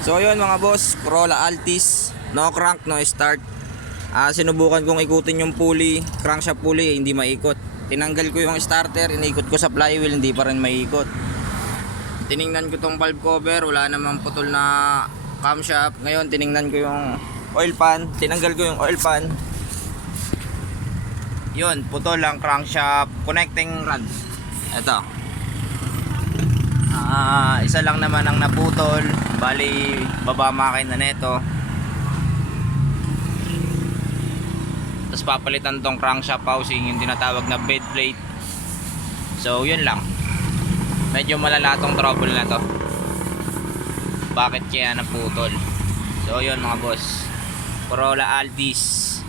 So yun mga boss, Corolla Altis, no crank, no start. Sinubukan kong ikutin yung pulley, crankshaft pulley, hindi maikot. Tinanggal ko yung starter, inikot ko sa flywheel, hindi pa rin maikot. Tiningnan ko tong valve cover, wala namang putol na camshaft. Ngayon tiningnan ko yung oil pan, tinanggal ko yung oil pan. Yun, putol lang crankshaft connecting rod. Ito. Isa lang naman ang naputol, bali baba makina neto. Tapos papalitan tong crankshaft housing, yung tinatawag na bed plate. So yun lang, medyo malala tong trouble na to, bakit kaya naputol. So yun mga boss, Corolla Altis.